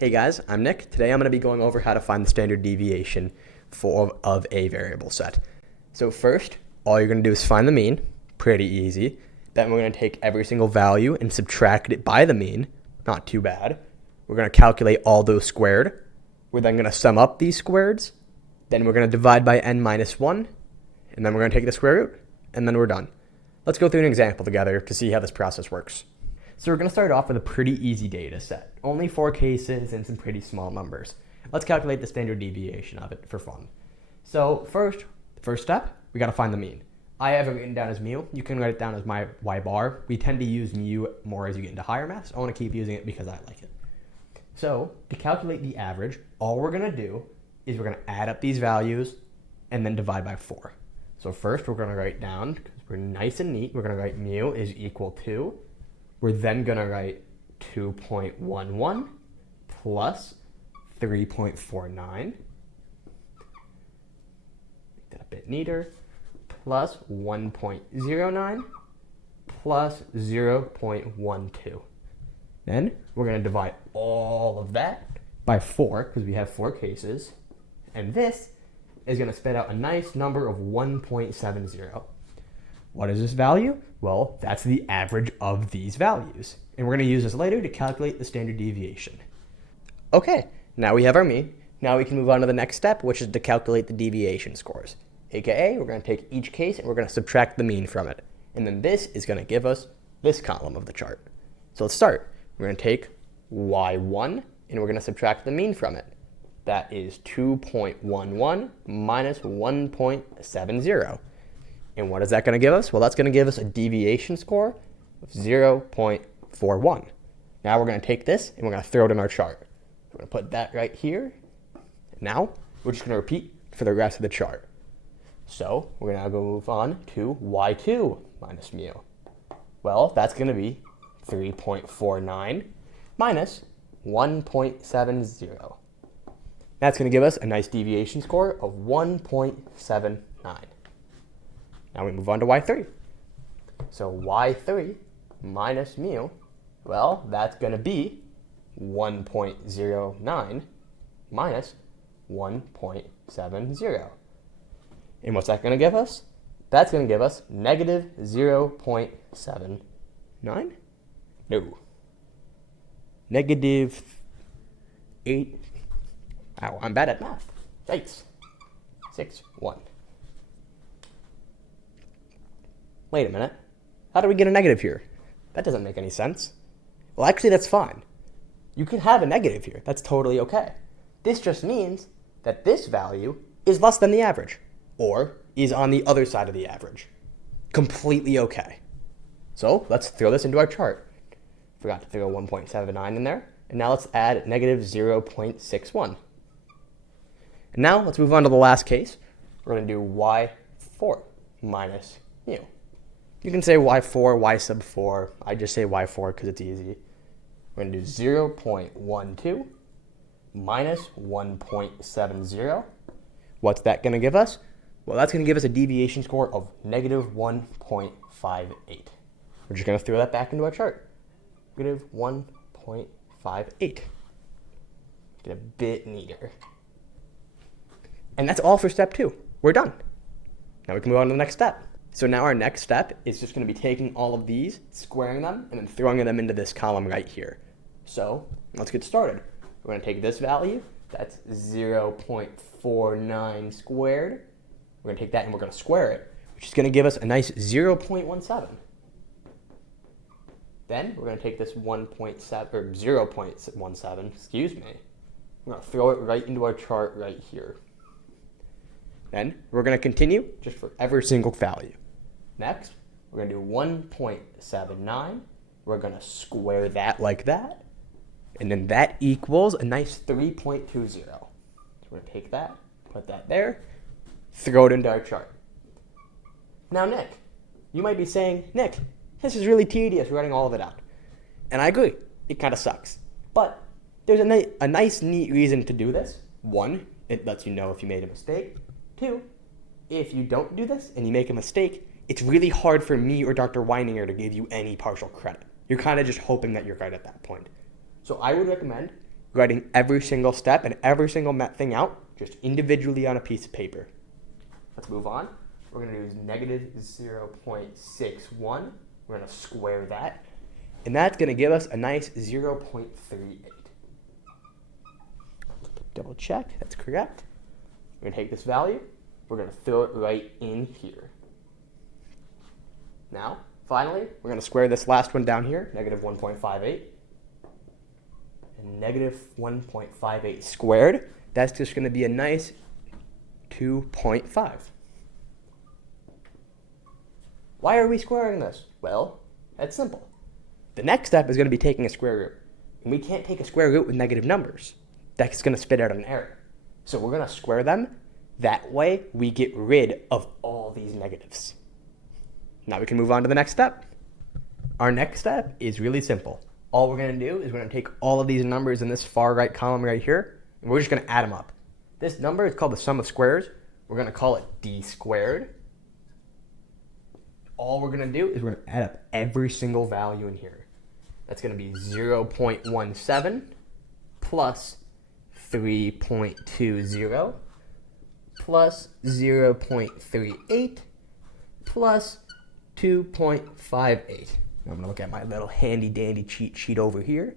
Hey guys, I'm Nick. Today I'm going to be going over how to find the standard deviation of a variable set. So first, all you're going to do is find the mean. Pretty easy. Then we're going to take every single value and subtract it by the mean. Not too bad. We're going to calculate all those squared. We're then going to sum up these squareds. Then we're going to divide by n minus 1. And then we're going to take the square root. And then we're done. Let's go through an example together to see how this process works. So we're going to start off with a pretty easy data set. Only 4 cases and some pretty small numbers. Let's calculate the standard deviation of it for fun. So first step, we got to find the mean. I have it written down as mu. You can write it down as my y bar. We tend to use mu more as you get into higher maths. I want to keep using it because I like it. So to calculate the average, all we're going to do is we're going to add up these values and then divide by 4. So first we're going to write down, because we're nice and neat, we're going to write mu is equal to, we're then going to write 2.11 plus 3.49, make that a bit neater, plus 1.09 plus 0.12. Then we're going to divide all of that by 4, because we have 4 cases, and this is going to spit out a nice number of 1.70. What is this value? Well, that's the average of these values. And we're going to use this later to calculate the standard deviation. Okay, now we have our mean. Now we can move on to the next step, which is to calculate the deviation scores. AKA, we're going to take each case and we're going to subtract the mean from it. And then this is going to give us this column of the chart. So let's start. We're going to take y1 and we're going to subtract the mean from it. That is 2.11 minus 1.70. And what is that going to give us? Well, that's going to give us a deviation score of 0.41. Now we're going to take this and we're going to throw it in our chart. We're going to put that right here. Now we're just going to repeat for the rest of the chart. So we're going to now go move on to y2 minus mu. Well, that's going to be 3.49 minus 1.70. That's going to give us a nice deviation score of 1.79. Now we move on to y3. So y3 minus mu, well, that's going to be 1.09 minus 1.70. And what's that going to give us? That's going to give us negative 0.79? No. Negative 8. Ow, I'm bad at math. Yikes. 1. Wait a minute. How do we get a negative here? That doesn't make any sense. Well, actually, that's fine. You can have a negative here. That's totally okay. This just means that this value is less than the average, or is on the other side of the average. Completely okay. So let's throw this into our chart. Forgot to throw 1.79 in there. And now let's add negative 0.61. And now let's move on to the last case. We're going to do y4 minus mu. You can say y4, y sub 4. I just say y4 because it's easy. We're going to do 0.12 minus 1.70. What's that going to give us? Well, that's going to give us a deviation score of negative 1.58. We're just going to throw that back into our chart. Negative 1.58. Get a bit neater. And that's all for step 2. We're done. Now we can move on to the next step. So now our next step is just going to be taking all of these, squaring them, and then throwing them into this column right here. So let's get started. We're going to take this value. That's 0.49 squared. We're going to take that and we're going to square it, which is going to give us a nice 0.17. Then we're going to take this 0.17, excuse me. We're going to throw it right into our chart right here. Then we're going to continue just for every single value. Next, we're going to do 1.79. We're going to square that like that. And then that equals a nice 3.20. So we're going to take that, put that there, throw it into our chart. Now, Nick, you might be saying, Nick, this is really tedious writing all of it out. And I agree. It kind of sucks. But there's a nice, neat reason to do this. 1, it lets you know if you made a mistake. 2, if you don't do this and you make a mistake, it's really hard for me or Dr. Weininger to give you any partial credit. You're kind of just hoping that you're right at that point. So I would recommend writing every single step and every single thing out just individually on a piece of paper. Let's move on. We're going to use negative 0.61. We're going to square that. And that's going to give us a nice 0.38. Double check, that's correct. We're going to take this value. We're going to throw it right in here. Now, finally, we're going to square this last one down here, negative 1.58. And negative 1.58 squared, that's just going to be a nice 2.5. Why are we squaring this? Well, that's simple. The next step is going to be taking a square root. And we can't take a square root with negative numbers. That's going to spit out an error. So we're going to square them. That way, we get rid of all these negatives. Now we can move on to the next step. Our next step is really simple. All we're going to do is we're going to take all of these numbers in this far right column right here, and we're just going to add them up. This number is called the sum of squares. We're going to call it d squared. All we're going to do is we're going to add up every single value in here. That's going to be 0.17 plus 3.20 plus 0.38 plus 2.58. I'm going to look at my little handy dandy cheat sheet over here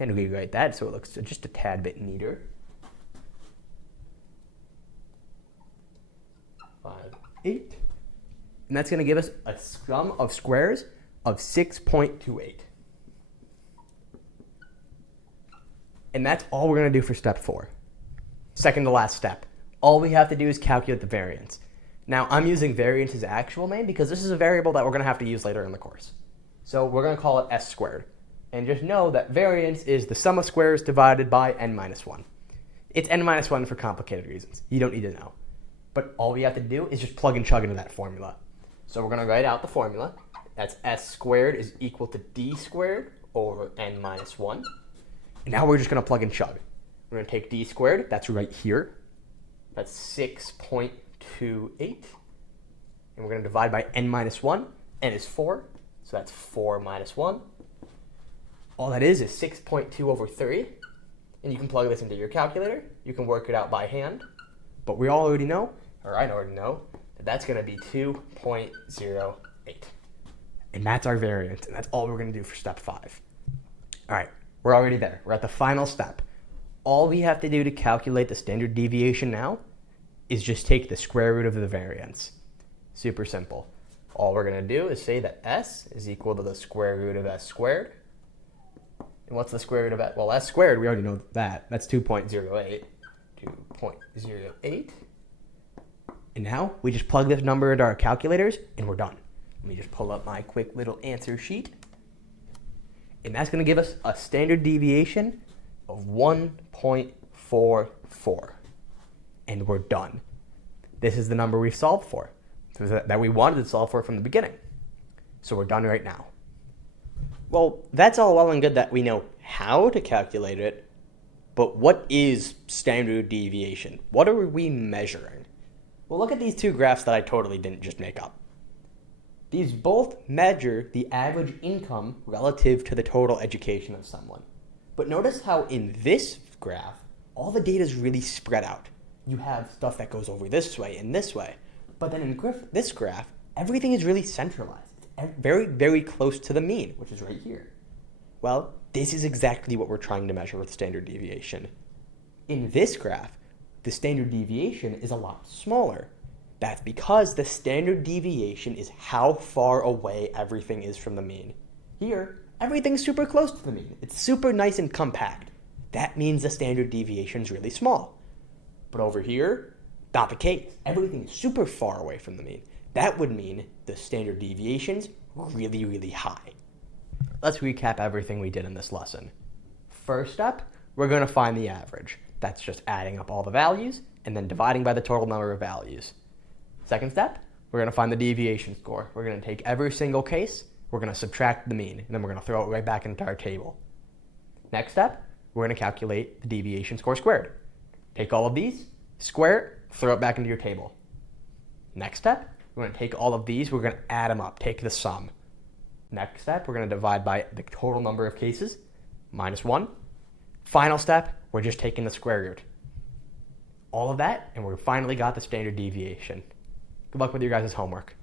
and rewrite that so it looks just a tad bit neater. 5.8. And that's going to give us a sum of squares of 6.28. And that's all we're going to do for step 4. Second to last step. All we have to do is calculate the variance. Now, I'm using variance as actual name because this is a variable that we're going to have to use later in the course. So we're going to call it s squared. And just know that variance is the sum of squares divided by n minus 1. It's n minus 1 for complicated reasons. You don't need to know. But all we have to do is just plug and chug into that formula. So we're going to write out the formula. That's s squared is equal to d squared over n minus 1. And now we're just going to plug and chug. We're going to take d squared, that's right here. That's 6.28. And we're going to divide by n minus 1. N is 4, so that's 4 minus 1. All that is 6.2 over 3. And you can plug this into your calculator. You can work it out by hand. But we all already know, or I already know, that that's going to be 2.08. And that's our variance, and that's all we're going to do for step 5. All right, we're already there. We're at the final step. All we have to do to calculate the standard deviation now is just take the square root of the variance. Super simple. All we're going to do is say that s is equal to the square root of s squared. And what's the square root of s? Well, s squared, we already know that. That's 2.08. 2.08. And now we just plug this number into our calculators and we're done. Let me just pull up my quick little answer sheet. And that's going to give us a standard deviation of 1.44. And we're done. This is the number we've solved for, that we wanted to solve for from the beginning. So we're done right now. Well, that's all well and good that we know how to calculate it, but what is standard deviation? What are we measuring? Well, look at these two graphs that I totally didn't just make up. These both measure the average income relative to the total education of someone. But notice how in this graph, all the data is really spread out. You have stuff that goes over this way and this way. But then in this graph, everything is really centralized. It's very, very close to the mean, which is right here. Well, this is exactly what we're trying to measure with standard deviation. In this graph, the standard deviation is a lot smaller. That's because the standard deviation is how far away everything is from the mean. Here, everything's super close to the mean. It's super nice and compact. That means the standard deviation is really small. But over here, not the case. Everything is super far away from the mean. That would mean the standard deviation's really, really high. Let's recap everything we did in this lesson. First up, we're going to find the average. That's just adding up all the values and then dividing by the total number of values. Second step, we're going to find the deviation score. We're going to take every single case, we're going to subtract the mean, and then we're going to throw it right back into our table. Next step, we're going to calculate the deviation score squared. Take all of these, square it, throw it back into your table. Next step, we're going to take all of these, we're going to add them up, take the sum. Next step, we're going to divide by the total number of cases, minus 1. Final step, we're just taking the square root. All of that, and we finally got the standard deviation. Good luck with your guys' homework.